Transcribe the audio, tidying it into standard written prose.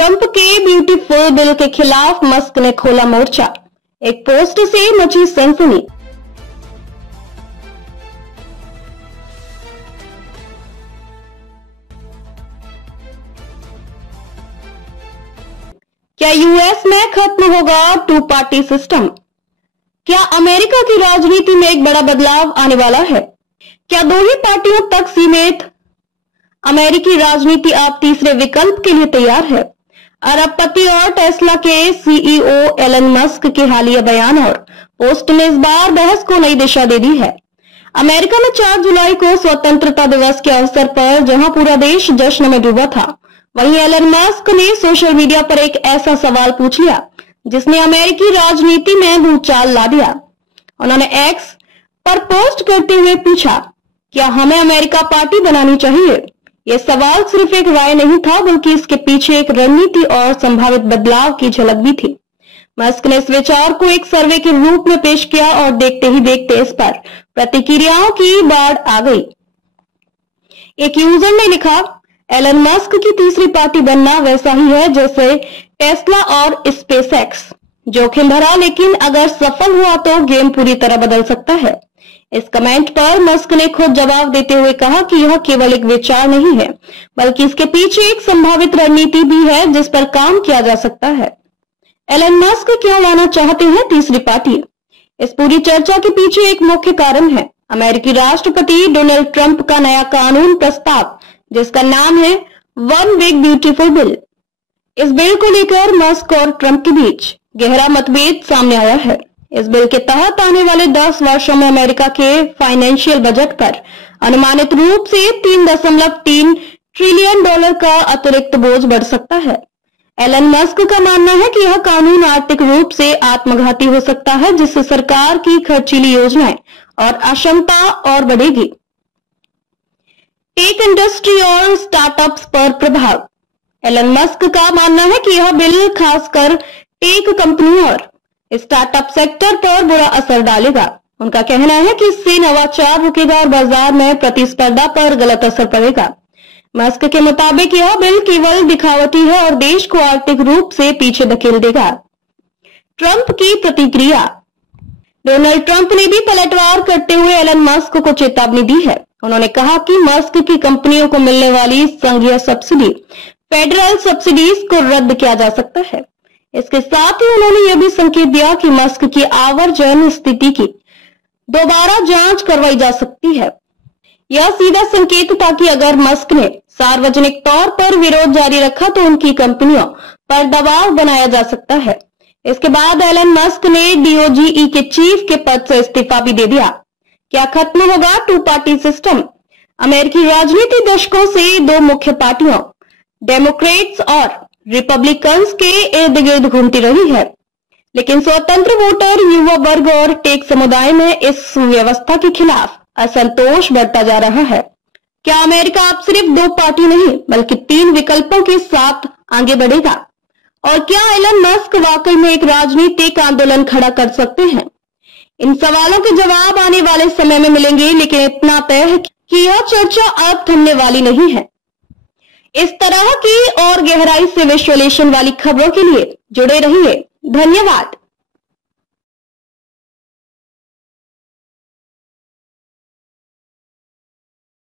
Trump के beautiful bill के खिलाफ मस्क ने खोला मोर्चा। एक पोस्ट से मची सनसनी। क्या यूएस में खत्म होगा टू पार्टी सिस्टम? क्या अमेरिका की राजनीति में एक बड़ा बदलाव आने वाला है? क्या दो ही पार्टियों तक सीमित अमेरिकी राजनीति अब तीसरे विकल्प के लिए तैयार है? अरबपति और टेस्ला के सीईओ एलन मस्क के हालिया बयान और पोस्ट ने इस बार बहस को नई दिशा दे दी है। अमेरिका में 4 जुलाई को स्वतंत्रता दिवस के अवसर पर जहां पूरा देश जश्न में डूबा था, वहीं एलन मस्क ने सोशल मीडिया पर एक ऐसा सवाल पूछ लिया जिसने अमेरिकी राजनीति में भूचाल ला दिया। उन्होंने एक्स पर पोस्ट करते हुए पूछा, क्या हमें अमेरिका पार्टी बनानी चाहिए? यह सवाल सिर्फ एक राय नहीं था, बल्कि इसके पीछे एक रणनीति और संभावित बदलाव की झलक भी थी। मस्क ने इस विचार को एक सर्वे के रूप में पेश किया और देखते ही देखते इस पर प्रतिक्रियाओं की बाढ़ आ गई। एक यूजर ने लिखा, एलन मस्क की तीसरी पार्टी बनना वैसा ही है जैसे टेस्ला और स्पेसएक्स। जोखिम भरा, लेकिन अगर सफल हुआ तो गेम पूरी तरह बदल सकता है। इस कमेंट पर मस्क ने खुद जवाब देते हुए कहा कि यह केवल एक विचार नहीं है, बल्कि इसके पीछे एक संभावित रणनीति भी है जिस पर काम किया जा सकता है। एलन मस्क क्यों लाना चाहते हैं तीसरी पार्टी? इस पूरी चर्चा के पीछे एक मुख्य कारण है अमेरिकी राष्ट्रपति डोनाल्ड ट्रंप का नया कानून प्रस्ताव, जिसका नाम है वन बिग ब्यूटीफुल बिल। इस बिल को लेकर मस्क और ट्रंप के बीच गहरा मतभेद सामने आया है। इस बिल के तहत आने वाले 10 वर्षों में अमेरिका के फाइनेंशियल बजट पर अनुमानित रूप से $3.3 ट्रिलियन का अतिरिक्त बोझ बढ़ सकता है। एलन मस्क का मानना है कि यह कानून आर्थिक रूप से आत्मघाती हो सकता है, जिससे सरकार की खर्चीली योजनाएं और अक्षमता और बढ़ेगी। टेक इंडस्ट्री और स्टार्टअप्स पर प्रभाव। एलन मस्क का मानना है कि यह बिल खासकर टेक कंपनियों और स्टार्टअप सेक्टर पर बुरा असर डालेगा। उनका कहना है कि इससे नवाचार रुकेगा और बाजार में प्रतिस्पर्धा पर गलत असर पड़ेगा। मस्क के मुताबिक यह बिल केवल दिखावटी है और देश को आर्थिक रूप से पीछे धकेल देगा। ट्रंप की प्रतिक्रिया। डोनाल्ड ट्रंप ने भी पलटवार करते हुए एलन मस्क को चेतावनी दी है। उन्होंने कहा कि मस्क की कंपनियों को मिलने वाली संघीय सब्सिडी, फेडरल सब्सिडीज को रद्द किया जा सकता है। इसके साथ ही उन्होंने यह भी संकेत दिया कि मस्क की आवर्जन स्थिति की दोबारा जांच करवाई जा सकती है। यह सीधा संकेत था कि अगर मस्क ने सार्वजनिक तौर पर विरोध जारी रखा तो उनकी कंपनियों पर दबाव बनाया जा सकता है। इसके बाद एलन मस्क ने डीओजीई के चीफ के पद से इस्तीफा भी दे दिया। क्या खत्म होगा टू पार्टी सिस्टम? अमेरिकी राजनीति दशकों से दो मुख्य पार्टियों डेमोक्रेट्स और रिपब्लिकन्स के इर्द गिर्द घूमती रही है, लेकिन स्वतंत्र वोटर, युवा वर्ग और टेक समुदाय में इस व्यवस्था के खिलाफ असंतोष बढ़ता जा रहा है। क्या अमेरिका अब सिर्फ 2 पार्टी नहीं बल्कि 3 विकल्पों के साथ आगे बढ़ेगा? और क्या एलन मस्क वाकई में एक राजनीतिक आंदोलन खड़ा कर सकते हैं? इन सवालों के जवाब आने वाले समय में मिलेंगे, लेकिन इतना तय है कि यह चर्चा अब थमने वाली नहीं है। इस तरह की और गहराई से विश्लेषण वाली खबरों के लिए जुड़े रहिए। धन्यवाद।